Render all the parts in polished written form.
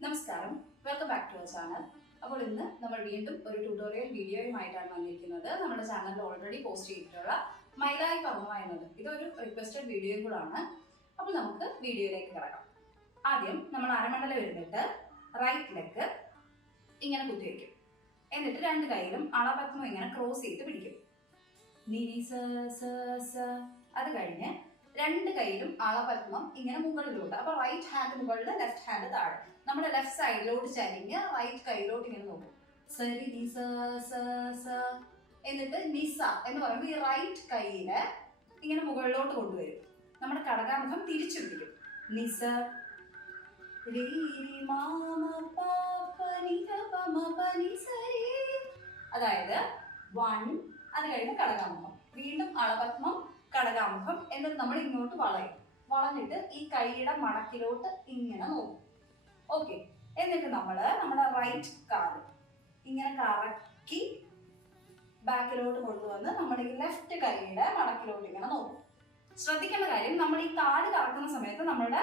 നമസ്കാരം, welcome back to our channel. അപ്പോൾ ഇന്ന് നമ്മൾ വീണ്ടും ഒരു ട്യൂട്ടോറിയൽ വീഡിയോയുമായിട്ടാണ് വന്നിരിക്കുന്നത്. നമ്മുടെ ചാനലിൽ ഓൾറെഡി പോസ്റ്റ് ചെയ്തിട്ടുള്ള മൈലായി പർമ്മ എന്നത് ഇതൊരു റിക്വസ്റ്റഡ് വീഡിയോയും കൂടാണ്. അപ്പോൾ നമുക്ക് വീഡിയോയിലേക്ക് കിടക്കാം. ആദ്യം നമ്മൾ അരമണ്ഡലം ഇരുന്നിട്ട് റൈറ്റ് ലെഗ് ഇങ്ങനെ കുത്തിവെക്കും. എന്നിട്ട് രണ്ട് കൈയിലും അളപത്മം ഇങ്ങനെ ക്രോസ് ചെയ്ത് പിടിക്കും. നിനി സ സ സ. അത് കഴിഞ്ഞ് രണ്ട് കൈയിലും അളപത്മം ഇങ്ങനെ മുകളിലോട്ട്. അപ്പൊ റൈറ്റ് ഹാൻഡ് മുകളിൽ, ലെഫ്റ്റ് ഹാൻഡ് താഴെ. നമ്മുടെ ലെഫ്റ്റ് സൈഡിലോട്ട് ചരിഞ്ഞ് റൈറ്റ് കൈയിലോട്ട് ഇങ്ങനെ നോക്കും. സരി നി സ സ സ. എന്നിട്ട് നിസ എന്ന് പറയുമ്പോൾ ഈ റൈറ്റ് കൈയില് ഇങ്ങനെ മുകളിലോട്ട് കൊണ്ടുവരും. നമ്മുടെ കടകാമുഖം തിരിച്ചു പിടിക്കും. നിസ രീ മാമ പാപ നി പ മ പ നി സരി. അതായത് 1, അത് കഴിഞ്ഞ് കടകാമുഖം, വീണ്ടും അളപത്മം, കടകാമുഖം. എന്നിട്ട് നമ്മൾ ഇങ്ങോട്ട് വളയും. വളഞ്ഞിട്ട് ഈ കൈയുടെ മടക്കിലോട്ട് ഇങ്ങനെ നോക്കും. ഓക്കെ. എന്നിട്ട് നമ്മുടെ റൈറ്റ് കാല് ഇങ്ങനെ കറക്കി ബാക്കിലോട്ട് കൊണ്ടുവന്ന് നമ്മുടെ ഈ ലെഫ്റ്റ് കൈയുടെ മടക്കിലോട്ട് ഇങ്ങനെ നോക്കും. ശ്രദ്ധിക്കേണ്ട കാര്യം, നമ്മൾ ഈ കാല് കറക്കുന്ന സമയത്ത് നമ്മുടെ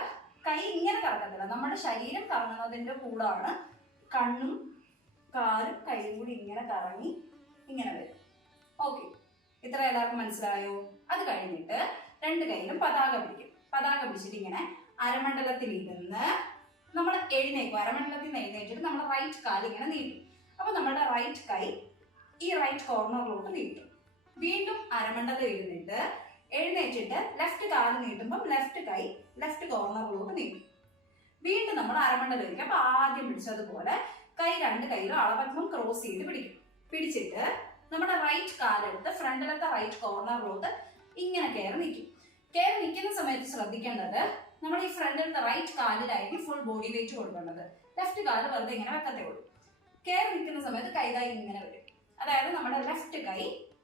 കൈ ഇങ്ങനെ കറക്കത്തില്ല. നമ്മുടെ ശരീരം കറങ്ങുന്നതിന്റെ കൂടാണ് കണ്ണും കാലും കൈയും കൂടി ഇങ്ങനെ കറങ്ങി ഇങ്ങനെ വരും. ഓക്കെ, ഇത്ര എല്ലാവർക്കും മനസ്സിലായോ? അത് കഴിഞ്ഞിട്ട് രണ്ട് കൈയിലും പതാക പിടിക്കും. പതാക പിടിച്ചിട്ട് ഇങ്ങനെ അരമണ്ഡലത്തിൽ ഇരുന്ന് നമ്മൾ എഴുന്നേക്കും. അരമണ്ഡലത്തിൽ നിന്ന് എഴുന്നേറ്റിട്ട് നമ്മുടെ റൈറ്റ് കാല് ഇങ്ങനെ നീട്ടും. അപ്പൊ നമ്മുടെ റൈറ്റ് കൈ ഈ റൈറ്റ് കോർണറിലോട്ട് നീട്ടും. വീണ്ടും അരമണ്ഡലം ഇരുന്നിട്ട് എഴുന്നേറ്റിട്ട് ലെഫ്റ്റ് കാല് നീട്ടുമ്പോൾ ലെഫ്റ്റ് കൈ ലെഫ്റ്റ് കോർണറിലോട്ട് നീട്ടും. വീണ്ടും നമ്മൾ അരമണ്ഡലം ഇരിക്കും. അപ്പൊ ആദ്യം പിടിച്ചതുപോലെ കൈ രണ്ട് കൈയിലും അളപത്മം ക്രോസ് ചെയ്ത് പിടിക്കും. പിടിച്ചിട്ട് നമ്മുടെ റൈറ്റ് കാലെടുത്ത് ഫ്രണ്ടിലത്തെ റൈറ്റ് കോർണറിലോട്ട് ഇങ്ങനെ കയറി നിൽക്കും. കയറി നിൽക്കുന്ന സമയത്ത് ശ്രദ്ധിക്കേണ്ടത്, നമ്മൾ ഈ ഫ്രണ്ടിലത്തെ റൈറ്റ് കാലിലായിരിക്കും ഫുൾ ബോഡി വെയിറ്റ് കൊടുക്കേണ്ടത്. ലെഫ്റ്റ് കാല് വെറുതെ ഇങ്ങനെ വെക്കത്തേ ഉള്ളൂ. കയറി നിൽക്കുന്ന സമയത്ത് കൈതായി ഇങ്ങനെ വരും. അതായത് നമ്മുടെ ലെഫ്റ്റ് കൈ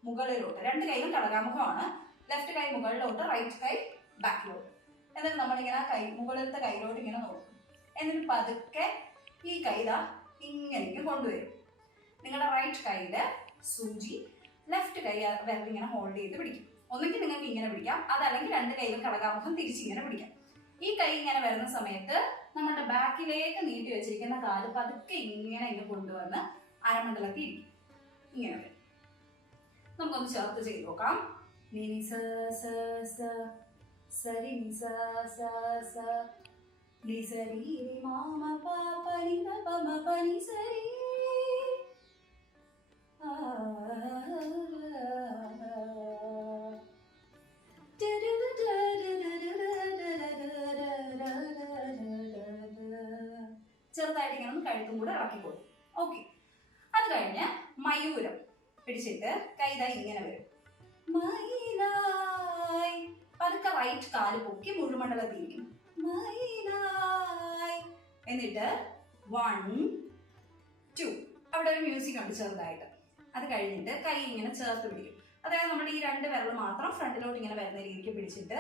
മുകളിലോട്ട്, രണ്ട് കൈയിലും കടകാമുഖമാണ്. ലെഫ്റ്റ് കൈ മുകളിലോട്ട്, റൈറ്റ് കൈ ബാക്കിലോട്ട്. എന്നിട്ട് നമ്മളിങ്ങനെ കൈ മുകളിലത്തെ കൈയിലോട്ട് ഇങ്ങനെ നോക്കും. എന്നിട്ട് പതുക്കെ ഈ കൈതാ ഇങ്ങനെയും കൊണ്ടുവരും. നിങ്ങളുടെ റൈറ്റ് കൈയില് സൂചി ലെഫ്റ്റ് കൈ വിരൽ ഇങ്ങനെ ഹോൾഡ് ചെയ്ത് പിടിക്കും. ഒന്നുകിൽ നിങ്ങൾക്ക് ഇങ്ങനെ പിടിക്കാം, അതല്ലെങ്കിൽ രണ്ട് കൈയിലും കടകാമുഖം തിരിച്ചിങ്ങനെ പിടിക്കാം. ഈ കൈ ഇങ്ങനെ വരുന്ന സമയത്ത് നമ്മുടെ ബാക്കിലേക്ക് നീട്ടി വെച്ചിരിക്കുന്ന കാല് പതുക്കെ ഇങ്ങനെ കൊണ്ടുവന്ന് അരമണ്ഡലത്തിൽ ഇരിക്കും. ഇങ്ങനെ വരും. നമുക്കൊന്ന് ചേർത്ത് ചെയ്ത് നോക്കാം. നിനി സ സ സ സരി നി സ സ സ നി സരി മാമ പാപ നി പ മ പ നി സരി. ചെറുതായിട്ട് ഇങ്ങനെ ഒന്ന് കഴുത്തും കൂടെ ഇറക്കിക്കൊടുക്കും. ഓക്കെ. അത് കഴിഞ്ഞ് മയൂരം പിടിച്ചിട്ട് കൈതായി ഇങ്ങനെ വരും. മയിലായി. പതുക്കെ റൈറ്റ് കാല് പൊക്കി മുഴുമണ്ഡലത്തിരിക്കും. മയിലായി. എന്നിട്ട് 1, 2. അവിടെ ഒരു മ്യൂസിക് ഉണ്ട് ചെറുതായിട്ട്. അത് കഴിഞ്ഞിട്ട് കൈ ഇങ്ങനെ ചേർത്ത് പിടിക്കും. അതായത് നമ്മുടെ ഈ രണ്ട് വിരൽ മാത്രം ഫ്രണ്ടിലോട്ട് ഇങ്ങനെ വരുന്ന രീതിക്ക് പിടിച്ചിട്ട്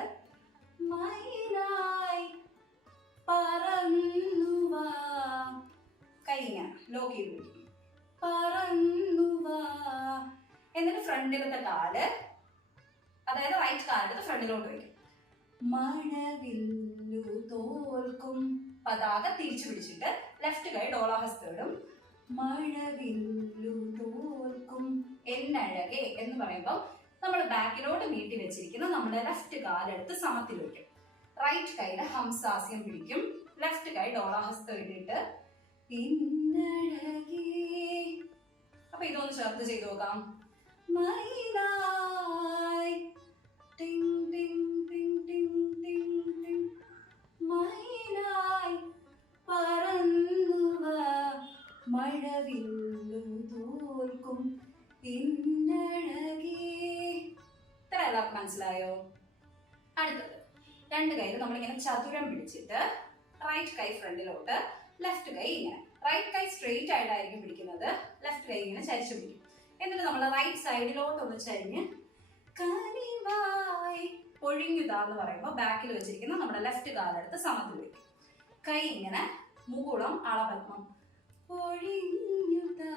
മയിലായി പറന്നുവാ. കൈ ഇങ്ങനെ ലോക്ക് ചെയ്ത് പിടിക്കും. പറന്നുവാ. എന്നിട്ട് ഫ്രണ്ടിലത്തെ കാല്, അതായത് റൈറ്റ് കാലെടുത്ത് ഫ്രണ്ടിലോട്ട് വയ്ക്കും. മഴവില്ലു തോൽക്കും. പതാക തിരിച്ചു പിടിച്ചിട്ട് ലെഫ്റ്റ് കൈ ഡോളാഹസ്തം. മഴവില്ലു തോൽക്കും എന്നഴകെ എന്ന് പറയുമ്പോൾ നമ്മൾ ബാക്കിലോട്ട് നീട്ടി വെച്ചിരിക്കുന്ന നമ്മുടെ ലെഫ്റ്റ് കാലെടുത്ത് സമത്തിൽ വയ്ക്കും. റൈറ്റ് കൈയില് ഹംസാസ്യം പിടിക്കും. ലെഫ്റ്റ് കൈ ഡോളാഹസ്തം ഇട്ടിട്ട് പിന്നഴകേ. അപ്പൊ ഇതൊന്ന് ചേർത്ത് ചെയ്ത് നോക്കാം. മയിലായി ടിങ് ടിങ് ടിങ് ടിങ് ടിങ് ടിങ്. മയിലായി പറന്നുവാ. മഴവില്ലു തോൽക്കും പിന്നഴകേ. ഇത്ര എല്ലാവർക്കും മനസ്സിലായോ? അടുത്തത് രണ്ട് കൈയിൽ നമ്മളിങ്ങനെ ചതുരം പിടിച്ചിട്ട് റൈറ്റ് കൈ ഫ്രണ്ടിലോട്ട്, ലെഫ്റ്റ് കൈ ഇങ്ങനെ. റൈറ്റ് കൈ സ്ട്രെയിറ്റ് ആയിട്ടായിരിക്കും പിടിക്കുന്നത്. ലെഫ്റ്റ് കൈ ഇങ്ങനെ ചരിച്ചു പിടിക്കും. എന്നിട്ട് നമ്മൾ റൈറ്റ് സൈഡിലോട്ടൊന്ന് ചരിഞ്ഞ് കനിവായി പൊഴിഞ്ഞുതാ എന്ന് പറയുമ്പോൾ ബാക്കിൽ വെച്ചിരിക്കുന്ന നമ്മുടെ ലെഫ്റ്റ് കാലെടുത്ത് സമത്തിൽ വയ്ക്കും. കൈ ഇങ്ങനെ മുകുളം അളപത്മം. പൊഴിഞ്ഞുതാ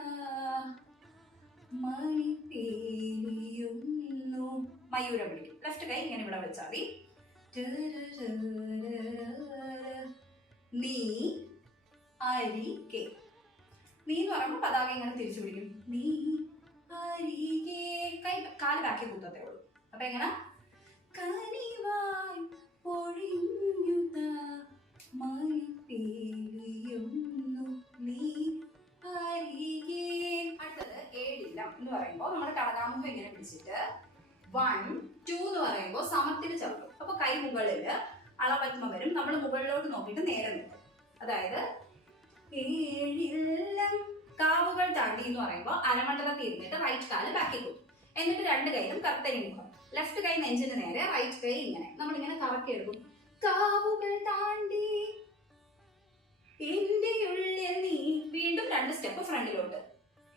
മണിപ്പേലിയുന്നു. മയൂരം പിടിക്കും. ലെഫ്റ്റ് കൈ ഇങ്ങനെ ഇവിടെ വെച്ചാൽ മതി. നീ അരികെ. നീ എന്ന് പറയുമ്പോൾ പതാക ഇങ്ങനെ തിരിച്ചു പിടിക്കും. നീ അരികെ. കൈ കാല് ബാക്കി കുത്തത്തേ ഉള്ളൂ. അപ്പൊ എങ്ങനെ? കനിവായി പൊഴിഞ്ഞുത മഴപെയ്യുന്നു നീ അരികെ. അടുത്തത് ഏഴില്ലം എന്ന് പറയുമ്പോൾ നമ്മുടെ കടകാമുഖം ഇങ്ങനെ പിടിച്ചിട്ട് 1 2 എന്ന് പറയുമ്പോൾ സമത്തിൽ ചവിട്ടും. അപ്പൊ കൈ മുകളില് അളപത്മ വരും. നമ്മൾ മുകളിലോട്ട് നോക്കിയിട്ട് നേരെ നിൽക്കും. അതായത് ഏഴില്ലം കാവുകൾ താണ്ടി എന്ന് പറയുമ്പോൾ അരമണ്ഡലത്തിൽ ഇരുന്നിട്ട് റൈറ്റ് കാല് ബാക്കി കുത്തും. എന്നിട്ട് രണ്ട് കൈയിലും കർത്തരി മുഖം. ലെഫ്റ്റ് കൈ നെഞ്ചിന് നേരെ, റൈറ്റ് കൈ ഇങ്ങനെ നമ്മളിങ്ങനെ കറക്കി എടുക്കും. കാവുകൾ താണ്ടി എന്റെ ഉള്ളിൽ നീ. വീണ്ടും 2 സ്റ്റെപ്പ് ഫ്രണ്ടിലോട്ട്.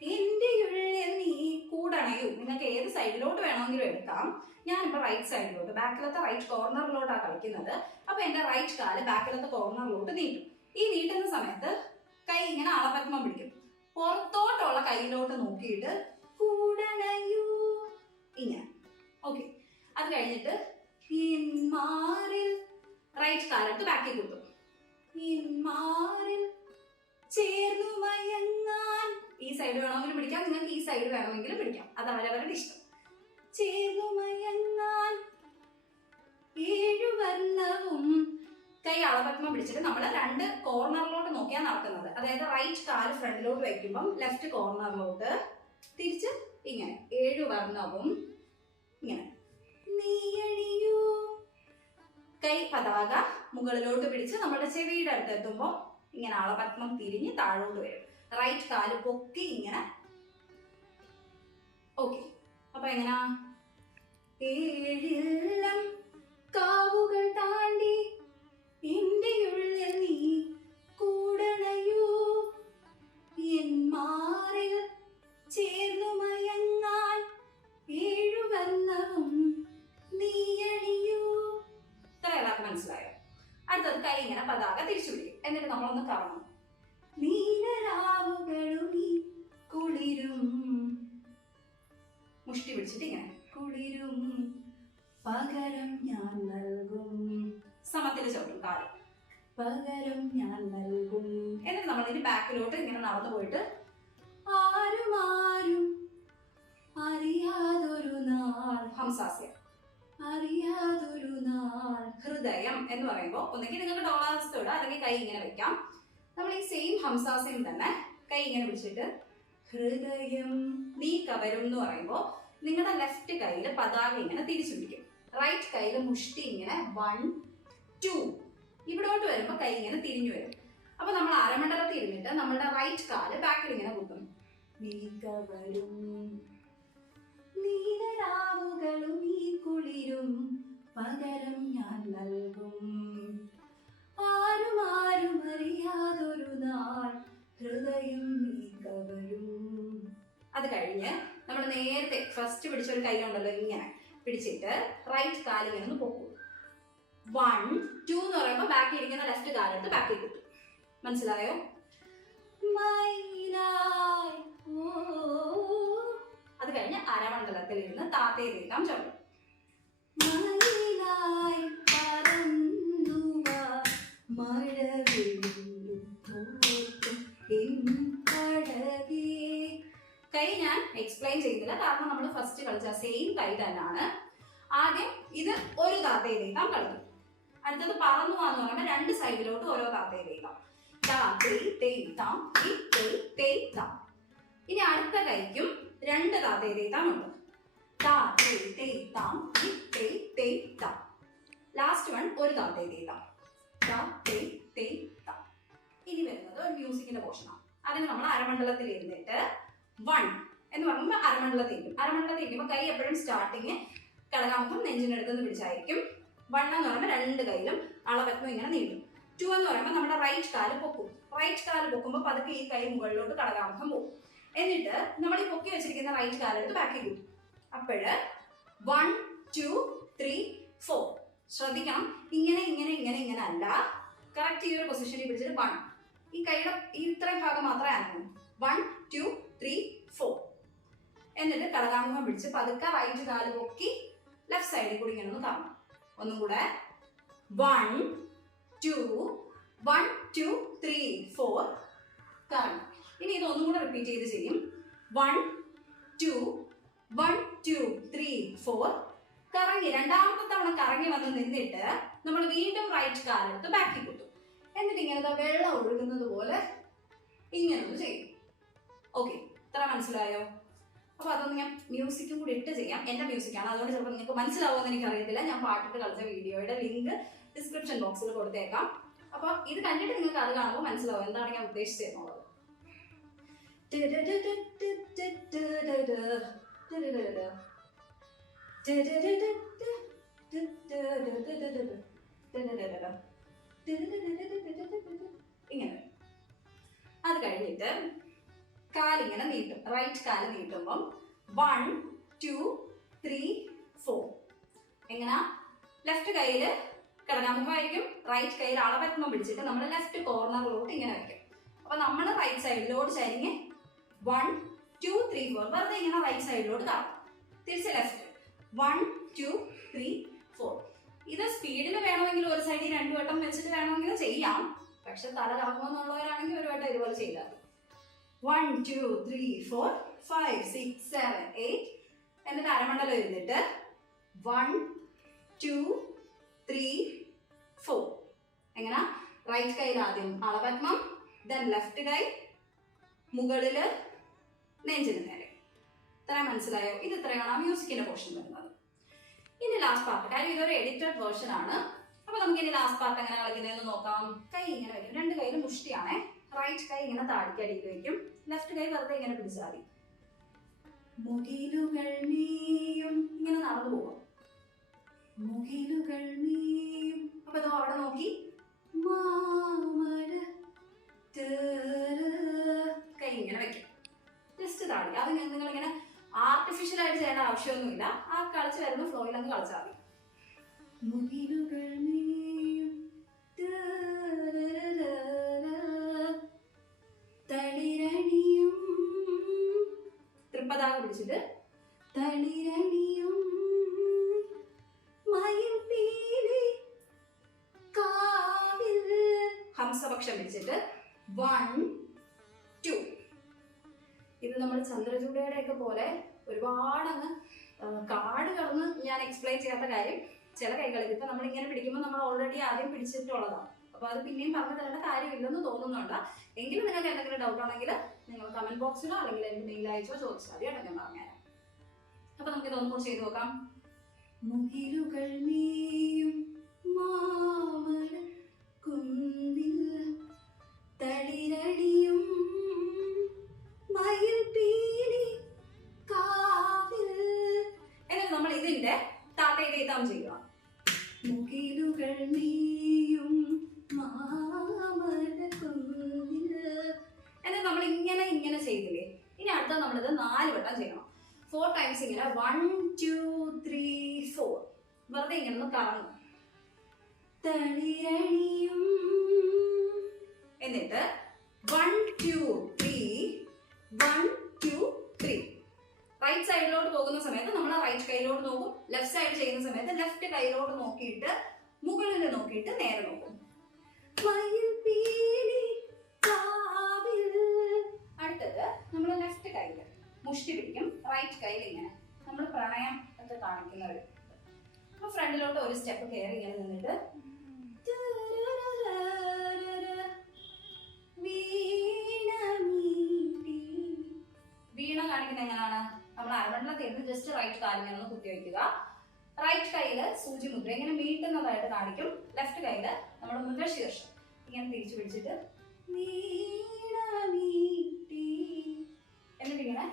എന്റെ ഉള്ളിൽ നീ കൂടണയൂ. നിങ്ങൾക്ക് ഏത് സൈഡിലോട്ട് വേണമെങ്കിലും എടുക്കാം. ഞാനിപ്പോ റൈറ്റ് സൈഡിലോട്ട്, ബാക്കിലത്തെ റൈറ്റ് കോർണറിലോട്ടാണ് കളിക്കുന്നത്. അപ്പൊ എന്റെ റൈറ്റ് കാല് ബാക്കിലത്തെ കോർണറിലോട്ട് നീട്ടും. ഈ നീട്ടുന്ന സമയത്ത് കൈ ഇങ്ങനെ അളപത്മം പിടിക്കും. പുറത്തോട്ടുള്ള കൈയിലോട്ട് നോക്കിയിട്ട് കൂടണയൂ ഇങ്ങനെ. ഓക്കെ. അത് കഴിഞ്ഞിട്ട് റൈറ്റ് കാലത്ത് ബാക്കി കുത്തും. ചേർന്നു മയങ്ങാൻ. ഈ സൈഡ് വേണമെങ്കിലും പിടിക്കാം, നിങ്ങൾക്ക് ഈ സൈഡ് വേണമെങ്കിലും പിടിക്കാം. അത് അവരവരുടെ ഇഷ്ടം. ചേർന്നു മയങ്ങാൻ 7 വർണ്ണവും. കൈ അളപത്മം പിടിച്ചിട്ട് നമ്മൾ 2 കോർണറിലോട്ട് നോക്കിയാണ് നടക്കുന്നത്. അതായത് റൈറ്റ് കാല് ഫ്രണ്ടിലോട്ട് വയ്ക്കുമ്പം ലെഫ്റ്റ് കോർണറിലോട്ട് തിരിച്ച് ഇങ്ങനെ 7 വർണ്ണവും ഇങ്ങനെ. നീയണിയൂ. കൈ പതാക മുകളിലോട്ട് പിടിച്ച് നമ്മുടെ ചെവിയുടെ അടുത്ത് എത്തുമ്പോൾ ഇങ്ങനെ അളപത്മം തിരിഞ്ഞ് താഴോട്ട് വരും. റൈറ്റ് കാല് പൊക്കി ഇങ്ങനെ. ഓക്കെ. അപ്പൊ എങ്ങനാ? ഏഴില്ലം കാവുകൾ താണ്ടി എന്റെ ഉള്ളിൽ നീ കൂടണയൂ. എന്മാറിൽ ചേർന്നു മയങ്ങാൻ 7 വർണ്ണവും നീയണിയൂ. ഇത്ര എല്ലാവർക്കും മനസ്സിലായോ? അടുത്തത് കൈ ഇങ്ങനെ പതാക തിരിച്ചു പിടിക്കും. എന്നിട്ട് നമ്മളൊന്ന് കറങ്ങും. നീലരാവുകളും ഈ കുളിരും. മുഷ്ടി പിടിച്ചിട്ട് ഇങ്ങനെ. കുളിരും പകരം ഞാൻ നൽകും. സമത്തിൽ ചവിട്ടും കാല്. പകരം ഞാൻ നൽകും. എന്നിട്ട് നമ്മൾ ഇതിന്റെ ബാക്കിലോട്ട് ഇങ്ങനെ നടന്നു പോയിട്ട് ആരും ആരും അറിയാതൊരു നാൾ. ഹംസാസ്യം. അറിയാതൊരു നാൾ. ഹൃദയം എന്ന് പറയുമ്പോൾ ഒന്നെങ്കിൽ നിങ്ങൾക്ക് ഡോളാസ്തോട് അല്ലെങ്കിൽ കൈ ഇങ്ങനെ വെക്കാം. നമ്മൾ ഈ സെയിം ഹംസാസ്യം തന്നെ കൈ ഇങ്ങനെ പിടിച്ചിട്ട് ഹൃദയം നീ കവരും എന്ന് പറയുമ്പോൾ നിങ്ങളുടെ ലെഫ്റ്റ് കയ്യിൽ പതാക ഇങ്ങനെ തിരിച്ചു പിടിക്കും. റൈറ്റ് കയ്യിൽ മുഷ്ടി ഇങ്ങനെ 1 2. ഇവിടോട്ട് വരുമ്പോൾ കൈ ഇങ്ങനെ തിരിഞ്ഞു വരും. അപ്പൊ നമ്മൾ അരമണ്ഡലത്തിൽ ഇരുന്നിട്ട് നമ്മളുടെ റൈറ്റ് കാല് ബാക്കിൽ ഇങ്ങനെ കുത്തും. നീ കവരും നീലരാവുകളും ഈ കുളിരും പകരം ഞാൻ നൽകും. ആരും ആരും അറിയാതൊരു നാൾ ഹൃദയം നീ കവരും. അത് കഴിഞ്ഞ് നമ്മൾ നേരത്തെ ഫസ്റ്റ് പിടിച്ച ഒരു കൈ ഉണ്ടല്ലോ ഇങ്ങനെ പിടിച്ചിട്ട് റൈറ്റ് കാല് ഇങ്ങനെ ഒന്ന് പൊക്കും. 1 2 എന്ന് പറയുമ്പോൾ ബാക്കി ഇരിക്കുന്ന ലെഫ്റ്റ് കാലെടുത്ത് ബാക്കി കുത്തും. മനസ്സിലായോ? അത് കഴിഞ്ഞ് അരമണ്ഡലത്തിൽ ഇരുന്ന് താത്തയെ തീർക്കാം ചൊല്ലും. കൈ ഞാൻ എക്സ്പ്ലെയിൻ ചെയ്തില്ല, കാരണം നമ്മൾ ഫസ്റ്റ് കളിച്ച സെയിം കൈ തന്നെയാണ്. ആദ്യം ഇത് ഒരു താത്തയെ തീർക്കാം കളിക്കും. അടുത്തത് പറന്നു എന്ന് പറയുമ്പോൾ 2 സൈഡിലോട്ട് ഓരോ താത്തയെ തീർക്കാം. ഇനി അടുത്ത കൈക്കും 2 താത്തയെ തീർത്താമുണ്ട്. ലാസ്റ്റ് വൺ ഒരു താത്തയെ തീർത്താം. ഇനി വരുന്നത് ഒരു മ്യൂസിക്കിന്റെ പോർഷനാണ്. അതിന് നമ്മൾ അരമണ്ഡലത്തിൽ ഇരുന്നിട്ട് 1 എന്ന് പറയുമ്പോൾ അരമണ്ഡലത്തിൽ ഇരിക്കും. അരമണ്ഡലത്തിൽ ഇരിക്കുമ്പോൾ കൈ എപ്പോഴും സ്റ്റാർട്ടിങ് കടകാമുഖം നെഞ്ചിനടുത്ത് നിന്ന് പിടിച്ചായിരിക്കും. 1 എന്ന് പറയുമ്പോൾ 2 കൈയിലും അളവെത്തും ഇങ്ങനെ നീട്ടും. 2 എന്ന് പറയുമ്പോൾ നമ്മുടെ റൈറ്റ് കാല് പൊക്കും. റൈറ്റ് കാല് പൊക്കുമ്പോൾ പതുക്കെ ഈ കൈ മുകളിലോട്ട് കടകാമുഖം പോകും. എന്നിട്ട് നമ്മൾ ഈ പൊക്കി വെച്ചിരിക്കുന്ന റൈറ്റ് കാലെടുത്ത് ബാക്കി കിട്ടും. അപ്പോഴ് 1 2 3 4. ശ്രദ്ധിക്കണം, ഇങ്ങനെ ഇങ്ങനെ ഇങ്ങനെ ഇങ്ങനെ അല്ല. കറക്റ്റ് ഈ ഒരു പൊസിഷനിൽ പിടിച്ചിട്ട് 1. ഈ കൈയുടെ ഇത്രയും ഭാഗം മാത്രമേ അനങ്ങൂ. 1 2 3 4. എന്നിട്ട് കടകാമുഖം പിടിച്ച് പതുക്കെ റൈറ്റ് കാല് പൊക്കി ലെഫ്റ്റ് സൈഡിൽ കൂടി ഇങ്ങനെ ഒന്ന് കാണാം. ഒന്നും കൂടെ 1 2 1 2 3 4 റിപ്പീറ്റ് ചെയ്ത് ചെയ്യും. 1 2 1 2 3 4 കറങ്ങി രണ്ടാമത്തെ തവണ കറങ്ങി വന്ന് നിന്നിട്ട് നമ്മൾ വീണ്ടും റൈറ്റ് കാലെടുത്ത് ബാക്കി കുത്തും. എന്നിട്ട് ഇങ്ങനത്തെ വെള്ളം ഒഴുകുന്നത് പോലെ ഇങ്ങനെ ഒന്ന് ചെയ്യും. ഓക്കെ, ഇത്ര മനസ്സിലായോ? അപ്പൊ അതൊന്ന് ഞാൻ മ്യൂസിക്കും കൂടി ഇട്ട് ചെയ്യാം. എന്റെ മ്യൂസിക്കാണ്, അതുകൊണ്ട് ചിലപ്പോൾ നിങ്ങൾക്ക് മനസ്സിലാവുമെന്ന് എനിക്കറിയത്തില്ല. ഞാൻ പാട്ടിട്ട് കളിച്ച വീഡിയോയുടെ ലിങ്ക് ഡിസ്ക്രിപ്ഷൻ ബോക്സിൽ കൊടുത്തേക്കാം. അപ്പൊ ഇത് കണ്ടിട്ട് നിങ്ങൾക്ക് അത് കാണുമ്പോൾ മനസ്സിലാവും എന്താണ് ഞാൻ ഉദ്ദേശിച്ചതെന്നുള്ളത്. ഇങ്ങനെ. അത് കഴിഞ്ഞിട്ട് കാലിങ്ങനെ നീട്ടും. റൈറ്റ് കാല് നീട്ടുമ്പം 1 2 3 4 എങ്ങനെ ലെഫ്റ്റ് കയ്യില് കിടനാമുഖമായിരിക്കും, റൈറ്റ് കയ്യിൽ അളവെത്തുമ്പോൾ പിടിച്ചിട്ട് നമ്മൾ ലെഫ്റ്റ് കോർണറിലോട്ട് ഇങ്ങനെ വയ്ക്കും. അപ്പൊ നമ്മൾ റൈറ്റ് സൈഡിലോട്ട് ചരിഞ്ഞ് 1 2 3 4 വെറുതെ ഇങ്ങനെ റൈറ്റ് സൈഡിലോട്ട് കാണും. തിരിച്ച് ലെഫ്റ്റ് 1 2 3 4. ഇത് സ്പീഡിൽ വേണമെങ്കിൽ ഒരു സൈഡിൽ 2 വട്ടം വെച്ചിട്ട് വേണമെങ്കിൽ ചെയ്യാം. പക്ഷെ തല കറങ്ങുമെന്നുള്ളവരാണെങ്കിൽ ഒരു വട്ടം ഇതുപോലെ ചെയ്താൽ 1 2 3 4 5 6 7 8 എന്നിട്ട് അരമണ്ഡലം ഇരുന്നിട്ട് 1 2 3 4 എങ്ങനെ റൈറ്റ് കൈയിൽ ആദ്യം അളപത്മം, ദെൻ ലെഫ്റ്റ് കൈ മുകളില് നെഞ്ചിന് നേരെ. ഇത്ര മനസ്സിലായോ? ഇത് ഇത്രയാണ് ആ മ്യൂസിക്കിന്റെ പോർഷൻ വരുന്നത്. ഇനി ലാസ്റ്റ് പാർട്ട്, കാര്യം ഇതൊരു എഡിറ്റഡ് വേർഷൻ ആണ്. അപ്പൊ നമുക്ക് ഇനി ലാസ്റ്റ് പാർട്ട് എങ്ങനെ കളിക്കുന്നതെന്ന് നോക്കാം. കൈ ഇങ്ങനെ വയ്ക്കും, രണ്ട് കൈയിലും മുഷ്ടിയാണേ. റൈറ്റ് കൈ ഇങ്ങനെ താടിക്കടിയിൽ വയ്ക്കും, ലെഫ്റ്റ് കൈ വെറുതെ ഇങ്ങനെ പിടിച്ചാൽ മതി. മുകിലുകൾ നീയും ഇങ്ങനെ നടന്നു പോവാം. മുകിലുകൾ നീയും. അപ്പൊ ഇതോ അവിടെ നോക്കി കൈ ഇങ്ങനെ വെക്കും, ജസ്റ്റ് താടി. അത് നിങ്ങൾ ഇങ്ങനെ ആർട്ടിഫിഷ്യൽ ആയിട്ട് ചെയ്യേണ്ട ആവശ്യമൊന്നുമില്ല. ആ കളിച്ച് വരുന്ന ഫ്ലോയിൽ അങ്ങ് കളിച്ചാൽ മതി. മുകിലുകൾ നീയും തളിരണിയും തൃപ്പതാക പിടിച്ചിട്ട് തളിരണിയും മയിൽ പീലി കാവിൽ ഹംസപക്ഷം പിടിച്ചിട്ട് 1 2. ഇത് നമ്മൾ ചന്ദ്രചൂഡയുടെ ഒക്കെ പോലെ ഒരുപാട് അങ്ങ് കാട് കടന്ന് ഞാൻ എക്സ്പ്ലെയിൻ ചെയ്യാത്ത കാര്യം, ചില കൈകളിൽ ഇപ്പൊ നമ്മൾ ഇങ്ങനെ പിടിക്കുമ്പോൾ നമ്മൾ ഓൾറെഡി ആദ്യം പിടിച്ചിട്ടുള്ളതാണ്. അപ്പൊ അത് പിന്നെയും പറഞ്ഞു തരേണ്ട കാര്യമില്ലെന്ന് തോന്നുന്നുണ്ട്. എങ്കിലും നിങ്ങൾക്ക് എന്തെങ്കിലും ഡൗട്ട് ഉണ്ടെങ്കിൽ നിങ്ങൾ കമന്റ് ബോക്സിലോ അല്ലെങ്കിൽ എനിക്ക് മെയിൽ അയച്ചോ ചോദിച്ചാൽ മതി കേട്ടോ, ഞാൻ പറഞ്ഞുതരാം. അപ്പൊ നമുക്ക് ഇതൊന്നും ചെയ്ത് നോക്കാം. മുകിലുകൾ നീയും മാമല കുന്നിൽ തളിരടിയും മയിൽ പീലി കാവിൽ. എന്നിട്ട് നമ്മൾ ഇതിന്റെ താത്തയിലേത്താം ചെയ്യുക. മുകിലുകൾ നീയും മാമല കുന്നിൽ. എന്നിട്ട് നമ്മൾ ഇങ്ങനെ ചെയ്തില്ലേ. ഇനി അടുത്ത നമ്മളിത് 4 വട്ടം ചെയ്യണം. 4 ടൈംസ് ഇങ്ങനെ 1 2 3 4 വെറുതെ ഇങ്ങനെ ഒന്ന് കറങ്ങും. തളിരണിയും എന്നിട്ട് 1 2 3 1 2 3. റൈറ്റ് സൈഡിലോട്ട് പോകുന്ന സമയത്ത് നമ്മൾ റൈറ്റ് കൈയിലോട്ട് നോക്കും, ലെഫ്റ്റ് സൈഡ് ചെയ്യുന്ന സമയത്ത് ലെഫ്റ്റ് കൈയിലോട്ട് നോക്കിയിട്ട് മുകളിൽ നോക്കിയിട്ട് നേരെ നോക്കും. അടുത്തത് നമ്മൾ ലെഫ്റ്റ് കൈയിൽ മുഷ്ടി പിടിക്കും, റൈറ്റ് കൈയിൽ ഇങ്ങനെ നമ്മൾ പ്രണയം ഒക്കെ കാണിക്കുന്നവർ. അപ്പൊ ഫ്രണ്ടിലോട്ട് ഒരു സ്റ്റെപ്പ് കയറി ഇങ്ങനെ നിന്നിട്ട് വീണ കാണിക്കുന്നത് എങ്ങനെയാണ്? നമ്മൾ അരമണ്ഡലം തീർന്ന് ജസ്റ്റ് റൈറ്റ് കാലിൽ നിന്ന് കുത്തി വയ്ക്കുക. റൈറ്റ് കൈയില് സൂചി മുദ്ര ഇങ്ങനെ മീട്ടുന്നതായിട്ട് കാണിക്കും. ലെഫ്റ്റ് കൈയില് നമ്മുടെ മൃഗശീർഷം ഇങ്ങനെ തിരിച്ചു പിടിച്ചിട്ട് എന്നിട്ട് ഇങ്ങനെ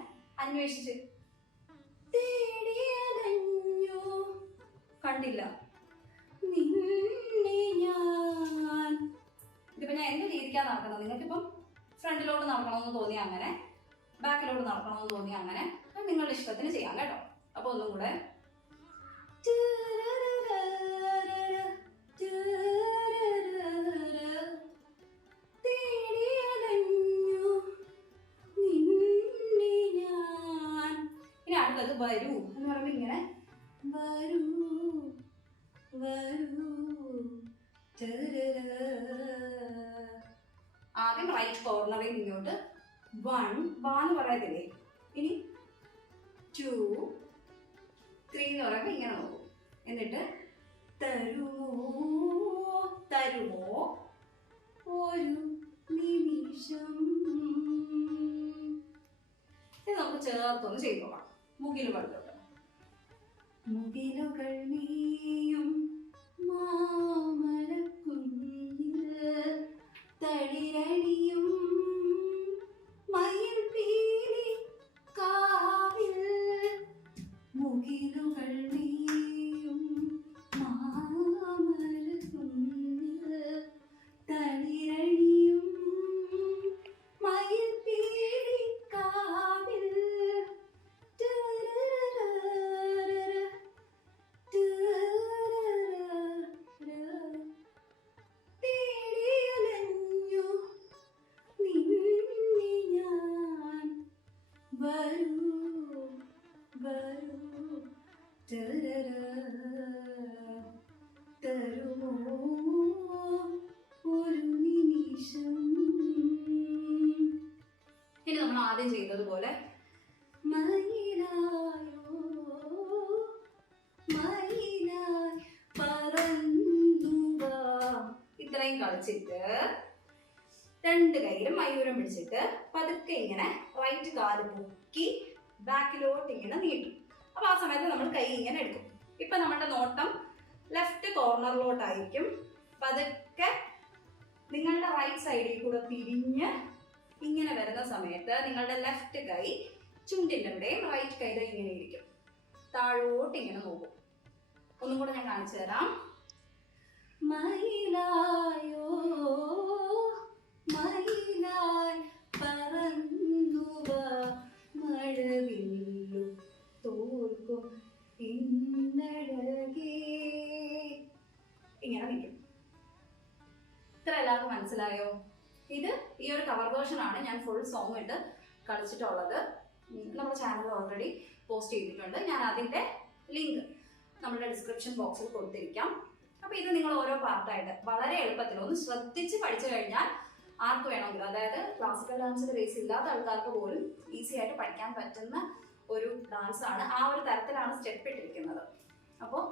അന്വേഷിച്ച് കണ്ടില്ല നിന്നെ ഞാൻ. ഇതിപ്പോ ഞാൻ എന്റെ രീതിക്കാണ് നടക്കുന്നത്. നിങ്ങൾക്കിപ്പം ഫ്രണ്ടിലോട്ട് നടക്കണമെന്ന് തോന്നി അങ്ങനെ, ബാക്കിലോട്ട് നടക്കണമെന്ന് തോന്നി അങ്ങനെ, നിങ്ങളുടെ ഇഷ്ടത്തിന് ചെയ്യാം കേട്ടോ. അപ്പൊ ഒന്നും കൂടെ ഇനി അടുത്തത് വരൂ എന്ന് പറയുമ്പോ ഇങ്ങനെ വരൂ വരൂ. ആദ്യം റൈറ്റ് കോർണറിൽ ഇങ്ങോട്ട് 1 വാ എന്ന് പറയത്തില്ലേ, ഇനി 2 3 എന്ന് പറയുമ്പോൾ ഇങ്ങനെ നോക്കും. എന്നിട്ട് തരുമോ തരുമോ ഒരു നിമിഷം. ഇത് നമുക്ക് ചേർത്തൊന്ന് ചെയ്തു നോക്കാം. മുകിലുകളിലോട്ട്. മുകിലുകൾ നീയും മാമരക്കുന്നിൽ തളിരണിയും മയിൽ പീലി കാവിൽ. മുകിലുകൾ നീയും മാമരക്കുന്നിൽ തളിരണിയും മയിൽ പീലി കാവിൽ. തരുമോ ഒരു നിമിഷം. ഇനി നമ്മൾ ആദ്യം ചെയ്തതുപോലെ മയിലായോ മയിലായി പറന്നുവാ ഇത്രയും കളിച്ചിട്ട് രണ്ട് കൈയിലും മയൂരം പിടിച്ചിട്ട് പതുക്കെ ഇങ്ങനെ റൈറ്റ് കാല് പൊക്കി ബാക്കിലോട്ട് ഇങ്ങനെ നീട്ടും. അപ്പൊ ആ സമയത്ത് നമ്മൾ കൈ ഇങ്ങനെ എടുക്കും. ഇപ്പൊ നമ്മുടെ നോട്ടം ലെഫ്റ്റ് കോർണറിലോട്ടായിരിക്കും. പതുക്കെ നിങ്ങളുടെ റൈറ്റ് സൈഡിൽ കൂടെ തിരിഞ്ഞ് ഇങ്ങനെ വരുന്ന സമയത്ത് നിങ്ങളുടെ ലെഫ്റ്റ് കൈ ചുണ്ടിൻ്റെ ഇവിടെയും റൈറ്റ് കൈ ഇങ്ങനെ ഇരിക്കും. താഴോട്ട് ഇങ്ങനെ നോക്കും. ഒന്നും കൂടെ ഞാൻ കാണിച്ചു തരാം. മയിലായോ മയിലായി പറന്നുവാ മഴവില്ലു തോൽക്കും ഇന്നഴകേ. ഇങ്ങനെ നിൽക്കും. ഇത്ര എല്ലാവർക്കും മനസ്സിലായോ? ഇത് ഈ ഒരു കവർ വേർഷൻ ആണ് ഞാൻ ഫുൾ സോങ് ഇട്ട് കളിച്ചിട്ടുള്ളത്. നമ്മുടെ ചാനലിൽ ഓൾറെഡി പോസ്റ്റ് ചെയ്തിട്ടുണ്ട്. ഞാൻ അതിൻ്റെ ലിങ്ക് നമ്മുടെ ഡിസ്ക്രിപ്ഷൻ ബോക്സിൽ കൊടുത്തിരിക്കാം. അപ്പോൾ ഇത് നിങ്ങൾ ഓരോ പാർട്ടായിട്ട് വളരെ എളുപ്പത്തിൽ ഒന്ന് ശ്രദ്ധിച്ച് പഠിച്ചു കഴിഞ്ഞാൽ ആർക്ക് വേണമെങ്കിലും, അതായത് ക്ലാസിക്കൽ ഡാൻസിന്റെ ബേസ് ഇല്ലാത്ത ആൾക്കാർക്ക് പോലും ഈസി ആയിട്ട് പഠിക്കാൻ പറ്റുന്ന ഒരു ഡാൻസ് ആണ്. ആ ഒരു തരത്തിലാണ് സ്റ്റെപ്പ് ഇട്ടിരിക്കുന്നത്. അപ്പോൾ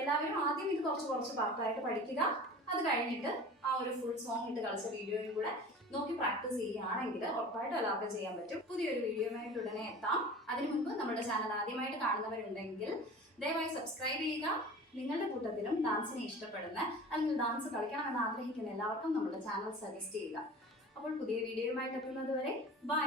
എല്ലാവരും ആദ്യം ഇത് കുറച്ച് പാർട്ടായിട്ട് പഠിക്കുക. അത് കഴിഞ്ഞിട്ട് ആ ഒരു ഫുൾ സോങ് ഇട്ട് കളിച്ച വീഡിയോയും കൂടെ നോക്കി പ്രാക്ടീസ് ചെയ്യുകയാണെങ്കിൽ ഉറപ്പായിട്ടും എല്ലാവർക്കും ചെയ്യാൻ പറ്റും. പുതിയൊരു വീഡിയോയുമായിട്ട് ഉടനെ എത്താം. അതിനു മുൻപ് നമ്മുടെ ചാനൽ ആദ്യമായിട്ട് കാണുന്നവരുണ്ടെങ്കിൽ ദയവായി സബ്സ്ക്രൈബ് ചെയ്യുക. നിങ്ങളുടെ കൂട്ടത്തിലും ഡാൻസിനെ ഇഷ്ടപ്പെടുന്ന അല്ലെങ്കിൽ ഡാൻസ് കളിക്കണമെന്ന് ആഗ്രഹിക്കുന്ന എല്ലാവർക്കും നമ്മുടെ ചാനൽ സജസ്റ്റ് ചെയ്യുക. അപ്പോൾ പുതിയ വീഡിയോയുമായിട്ട് എത്തുന്നത് വരെ ബൈ.